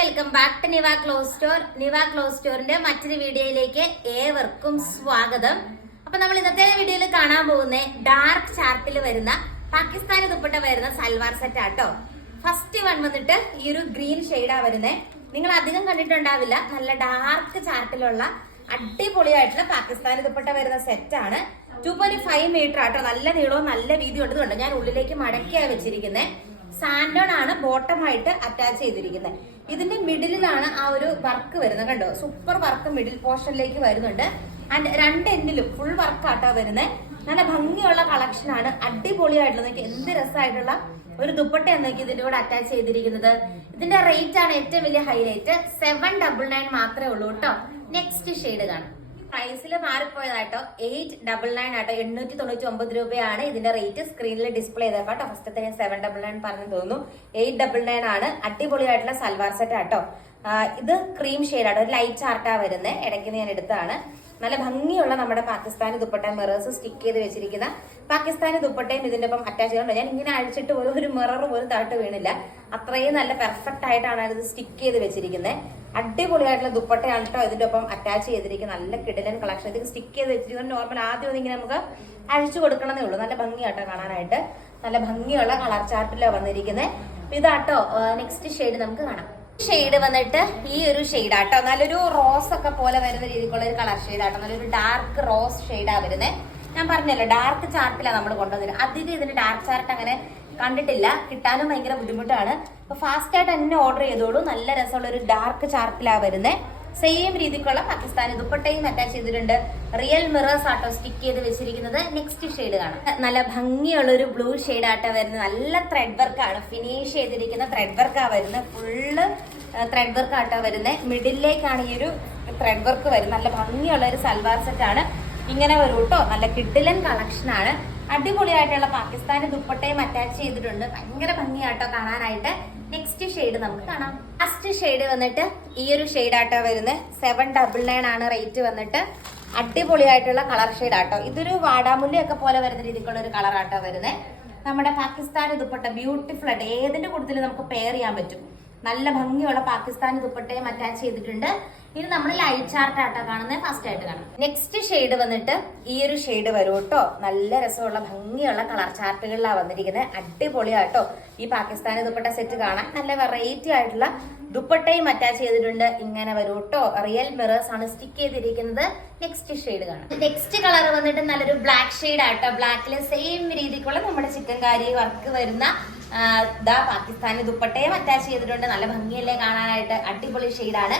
Welcome back to Niva clothes store Niva clothes സ്റ്റോറിന്റെ മറ്റൊരു വീഡിയോയിലേക്ക് ഏവർക്കും സ്വാഗതം. അപ്പൊ നമ്മൾ ഇന്നത്തെ വീഡിയോയിൽ കാണാൻ പോകുന്ന ഡാർക്ക് ചാർട്ടിൽ വരുന്ന പാകിസ്ഥാനി ദുപ്പട്ട വരുന്ന സൽവാർ സെറ്റ് ആട്ടോ. ഫസ്റ്റ് വൺ വന്നിട്ട് ഈ ഒരു ഗ്രീൻ ഷെയ്ഡാ വരുന്നേ. നിങ്ങൾ അധികം കണ്ടിട്ടുണ്ടാവില്ല. നല്ല ഡാർക്ക് ചാർട്ടിലുള്ള അടിപൊളിയായിട്ടുള്ള പാകിസ്ഥാനി ദുപ്പട്ട വരുന്ന സെറ്റ് ആണ്. ടു പോയിന്റ് ഫൈവ് മീറ്റർ ആട്ടോ. നല്ല നീളവും നല്ല വീതിയും ഉണ്ട് ഞാൻ ഉള്ളിലേക്ക് മടക്കിയാണ് വെച്ചിരിക്കുന്നത് സാൻഡോൺ ആണ് ബോട്ടം ആയിട്ട് അറ്റാച്ച് ചെയ്തിരിക്കുന്നത്. ഇതിന്റെ മിഡിലാണ് ആ ഒരു വർക്ക് വരുന്നത്. കണ്ടോ? സൂപ്പർ വർക്ക് മിഡിൽ പോർഷനിലേക്ക് വരുന്നുണ്ട്. ആൻഡ് രണ്ട് എൻഡിലും ഫുൾ വർക്ക് ആട്ടാ വരുന്നത് നല്ല ഭംഗിയുള്ള കളക്ഷൻ ആണ്. അടിപൊളിയായിട്ടുള്ള നോക്കി എന്ത് രസമായിട്ടുള്ള ഒരു ദുപ്പട്ടയാണ് നോക്കി ഇതിന്റെ കൂടെ അറ്റാച്ച് ചെയ്തിരിക്കുന്നത്. ഇതിന്റെ റേറ്റ് ആണ് ഏറ്റവും വലിയ ഹൈലൈറ്റ് സെവൻ ഡബിൾ നയൻ മാത്രമേ ഉള്ളൂ കേട്ടോ നെക്സ്റ്റ് ഷെയ്ഡ് കാണാം. പ്രൈസിൽ മാറിപ്പോയതാട്ടോ. എയ്റ്റ് ഡബിൾ നയൻ ആട്ടോ. എണ്ണൂറ്റി തൊണ്ണൂറ്റി ഒമ്പത് രൂപയാണ് ഇതിന്റെ റേറ്റ് സ്ക്രീനിൽ ഡിസ്പ്ലേ ചെയ്തത് കേട്ടോ. ഫസ്റ്റത്തെ ഞാൻ സെവൻ ഡബിൾ നയൻ പറഞ്ഞു തോന്നുന്നു. എയ്റ്റ് ഡബിൾ നയൻ ആണ്. അടിപൊളിയായിട്ടുള്ള സൽവാർ സെറ്റ് ആട്ടോ. ഇത് ക്രീം ഷെയ്ഡാണ് ഒരു ലൈറ്റ് ചാർട്ടാ വരുന്നത് ഇടയ്ക്ക് ഞാൻ എടുത്താണ് നല്ല ഭംഗിയുള്ള നമ്മുടെ പാകിസ്ഥാനി ദുപ്പട്ട മിറേഴ്സ് സ്റ്റിക്ക് ചെയ്ത് വെച്ചിരിക്കുന്ന പാകിസ്ഥാനി ദുപ്പട്ടയും ഇതിന്റെ ഒപ്പം അറ്റാച്ച് ചെയ്തിട്ടുണ്ട്. ഞാൻ ഇങ്ങനെ അഴിച്ചിട്ട് ഒരു മിറർ പോലും താഴ്ത്ത് വീണില്ല. അത്രയും നല്ല പെർഫെക്റ്റ് ആയിട്ടാണ് ഇത് സ്റ്റിക്ക് ചെയ്ത് വെച്ചിരിക്കുന്നത് അടിപൊളിയായിട്ടുള്ള ദുപ്പട്ടയാണ് കേട്ടോ ഇതിന്റെ ഒപ്പം അറ്റാച്ച് ചെയ്തിരിക്കുന്നത് നല്ല കിടലൻ കളക്ഷൻ ഇതിന് സ്റ്റിക്ക് ചെയ്ത് വെച്ചിരിക്കുന്നത് നോർമൽ ആദ്യം ഒന്ന് ഇങ്ങനെ നമുക്ക് അഴിച്ചു കൊടുക്കണമെന്നേ ഉള്ളൂ. നല്ല ഭംഗിയാട്ടോ കാണാനായിട്ട്. നല്ല ഭംഗിയുള്ള കളർ ചാർട്ടിലാണ് വന്നിരിക്കുന്നത് ഇതാട്ടോ. നെക്സ്റ്റ് ഷെയ്ഡ് നമുക്ക് കാണാം. ഷെയ്ഡ് വന്നിട്ട് ഈ ഒരു ഷെയ്ഡ് ആട്ടോ. നല്ലൊരു റോസ് ഒക്കെ പോലെ വരുന്ന രീതിക്കുള്ള ഒരു കളർ ഷെയ്ഡ് ആട്ടോ. നല്ലൊരു ഡാർക്ക് റോസ് ഷെയ്ഡാ വരുന്നത് ഞാൻ പറഞ്ഞല്ലോ ഡാർക്ക് ചാർട്ടിലാണ് നമ്മൾ കൊണ്ടുവന്നത് അധികം ഇതിന് ഡാർക്ക് ചാർട്ട് അങ്ങനെ കണ്ടിട്ടില്ല. കിട്ടാനും ഭയങ്കര ബുദ്ധിമുട്ടാണ്. അപ്പൊ ഫാസ്റ്റ് ആയിട്ട് തന്നെ ഓർഡർ ചെയ്തോളൂ. നല്ല രസമുള്ള ഒരു ഡാർക്ക് ചാർട്ടിലാ വരുന്നത് സെയിം രീതിക്കുള്ള പാകിസ്ഥാനി ദുപ്പട്ടയും അറ്റാച്ച് ചെയ്തിട്ടുണ്ട്. റിയൽ മിറേഴ്സ് ആട്ടോ സ്റ്റിക്ക് ചെയ്ത് വെച്ചിരിക്കുന്നത്. നെക്സ്റ്റ് ഷെയ്ഡ് കാണാം. നല്ല ഭംഗിയുള്ള ഒരു ബ്ലൂ ഷെയ്ഡ് ആട്ടോ വരുന്നത്. നല്ല ത്രെഡ് വർക്കാണ് ഫിനിഷ് ചെയ്തിരിക്കുന്ന ത്രെഡ് വർക്കാ വരുന്നത് ഫുള്ള് ത്രെഡ് വർക്ക് ആട്ടോ വരുന്നത് മിഡിലേക്കാണ് ഈ ഒരു ത്രെഡ് വർക്ക് വരുന്നത്. നല്ല ഭംഗിയുള്ള ഒരു സൽവാർ സെറ്റ് ആണ്. ഇങ്ങനെ വരും കേട്ടോ നല്ല കിഡിലൻ കളക്ഷൻ ആണ്. അടിപൊളിയായിട്ടുള്ള പാകിസ്ഥാനി ദുപ്പട്ടയും അറ്റാച്ച് ചെയ്തിട്ടുണ്ട്. ഭയങ്കര ഭംഗിയാട്ടോ കാണാനായിട്ട്. നെക്സ്റ്റ് ഷെയ്ഡ് നമുക്ക് കാണാം. ലാസ്റ്റ് ഷെയ്ഡ് വന്നിട്ട് ഈ ഒരു ഷെയ്ഡ് ആട്ടോ വരുന്നത് സെവൻ ഡബിൾ നയൻ ആണ് റേറ്റ് വന്നിട്ട്. അടിപൊളിയായിട്ടുള്ള കളർ ഷെയ്ഡ് ആട്ടോ. ഇതൊരു വാടാമുല്ലയൊക്കെ പോലെ വരുന്ന രീതിക്കുള്ള ഒരു കളർ ആട്ടോ വരുന്നത് നമ്മുടെ പാകിസ്ഥാനി ദുപ്പട്ട ബ്യൂട്ടിഫുൾ ആയിട്ട് ഏതിന്റെ കൂട്ടത്തിൽ നമുക്ക് പെയർ ചെയ്യാൻ പറ്റും? നല്ല ഭംഗിയുള്ള പാകിസ്ഥാനി ദുപ്പട്ടയും അറ്റാച്ച് ചെയ്തിട്ടുണ്ട്. ഇനി നമ്മൾ ലൈറ്റ് ചാർട്ട് ആട്ടോ കാണുന്നത് ഫസ്റ്റ് ആയിട്ട് കാണാം. നെക്സ്റ്റ് ഷെയ്ഡ് വന്നിട്ട് ഈ ഒരു ഷെയ്ഡ് വരും കേട്ടോ നല്ല രസമുള്ള ഭംഗിയുള്ള കളർ ചാർട്ടുകളിലാണ് വന്നിരിക്കുന്നത് അടിപൊളിയാട്ടോ. ഈ പാകിസ്ഥാനി ദുപ്പട്ട സെറ്റ് കാണാൻ നല്ല വെറൈറ്റി ആയിട്ടുള്ള ദുപ്പട്ടയും അറ്റാച്ച് ചെയ്തിട്ടുണ്ട്. ഇങ്ങനെ വരും കേട്ടോ റിയൽ മിറേഴ്സ് ആണ് സ്റ്റിക്ക് ചെയ്തിരിക്കുന്നത്. നെക്സ്റ്റ് ഷെയ്ഡ് കാണാം. നെക്സ്റ്റ് കളർ വന്നിട്ട് നല്ലൊരു ബ്ലാക്ക് ഷെയ്ഡ് ആട്ടോ. ബ്ലാക്കിലെ സെയിം രീതിക്കുള്ള നമ്മുടെ ചിക്കൻകാരി വർക്ക് വരുന്ന ദാ പാകിസ്ഥാനി ദുപ്പട്ടയും അറ്റാച്ച് ചെയ്തിട്ടുണ്ട്. നല്ല ഭംഗിയല്ലേ കാണാനായിട്ട്? അടിപൊളി ഷെയ്ഡാണ്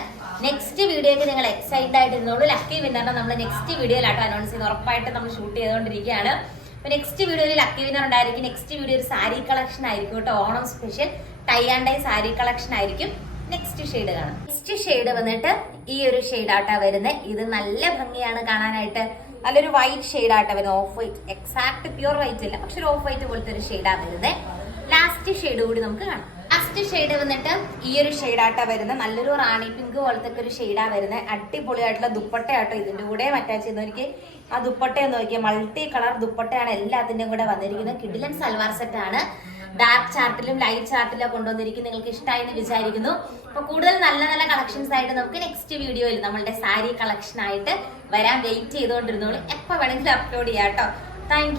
നെക്സ്റ്റ് വീഡിയോയ്ക്ക് നിങ്ങൾ എക്സൈറ്റഡ് ആയിട്ട് ഇരുന്നോളൂ ലക്കി വിന്നറിനെ നമ്മൾ നെക്സ്റ്റ് വീഡിയോയിലാട്ടോ അനൗൺസ് ചെയ്യുന്നത്. ഉറപ്പായിട്ട് നമ്മൾ ഷൂട്ട് ചെയ്തുകൊണ്ടിരിക്കുകയാണ്. അപ്പൊ നെക്സ്റ്റ് വീഡിയോയിൽ ലക്കി വിന്നർ ഉണ്ടായിരിക്കും. നെക്സ്റ്റ് വീഡിയോ ഒരു സാരി കളക്ഷൻ ആയിരിക്കും കേട്ടോ. Onam special tie and tie sari collection ആയിരിക്കും. നെക്സ്റ്റ് ഷെയ്ഡ് കാണാം. നെക്സ്റ്റ് ഷെയ്ഡ് വന്നിട്ട് ഈ ഒരു ഷെയ്ഡ് ആട്ടാ വരുന്നത്. ഇത് നല്ല ഭംഗിയാണ് കാണാനായിട്ട്. നല്ലൊരു വൈറ്റ് ഷെയ്ഡ് ആട്ടാ വരുന്നത്. Off white exact pure white അല്ല. പക്ഷെ ഒരു ഓഫ് വൈറ്റ് പോലത്തെ ഒരു ഷെയ്ഡാ വരുന്നത്. ലാസ്റ്റ് ഷെയ്ഡ് കൂടി നമുക്ക് കാണാം. ലാസ്റ്റ് ഷെയ്ഡ് വന്നിട്ട് ഈ ഒരു ഷെയ്ഡാട്ടാ വരുന്നത്. നല്ലൊരു റാണി പിങ്ക് പോലത്തെ ഒരു ഷെയ്ഡാ വരുന്നത്. അടിപൊളിയായിട്ടുള്ള ദുപ്പട്ടയാട്ടോ ഇതിന്റെ കൂടെ അറ്റാച്ച് ചെയ്യുന്നവർക്ക് ആ ദുപ്പട്ടയെന്ന് നോക്കിയാൽ മൾട്ടി കളർ ദുപ്പട്ടയാണ് എല്ലാത്തിന്റെയും കൂടെ വന്നിരിക്കുന്നത്. കിഡിലൻ സൽവാർ സെറ്റ് ആണ്. ഡാർക്ക് ചാർട്ടിലും ലൈറ്റ് ചാർട്ടിലും കൊണ്ടുവന്നിരിക്കും നിങ്ങൾക്ക് ഇഷ്ടമായി എന്ന് വിചാരിക്കുന്നു. അപ്പൊ കൂടുതൽ നല്ല നല്ല കളക്ഷൻസ് ആയിട്ട് നമുക്ക് നെക്സ്റ്റ് വീഡിയോയിൽ നമ്മളുടെ സാരി കളക്ഷൻ ആയിട്ട് വരാൻ വെയിറ്റ് ചെയ്തുകൊണ്ടിരുന്നോളൂ. എപ്പോ വേണമെങ്കിലും അപ്ലോഡ് ചെയ്യാം കേട്ടോ താങ്ക്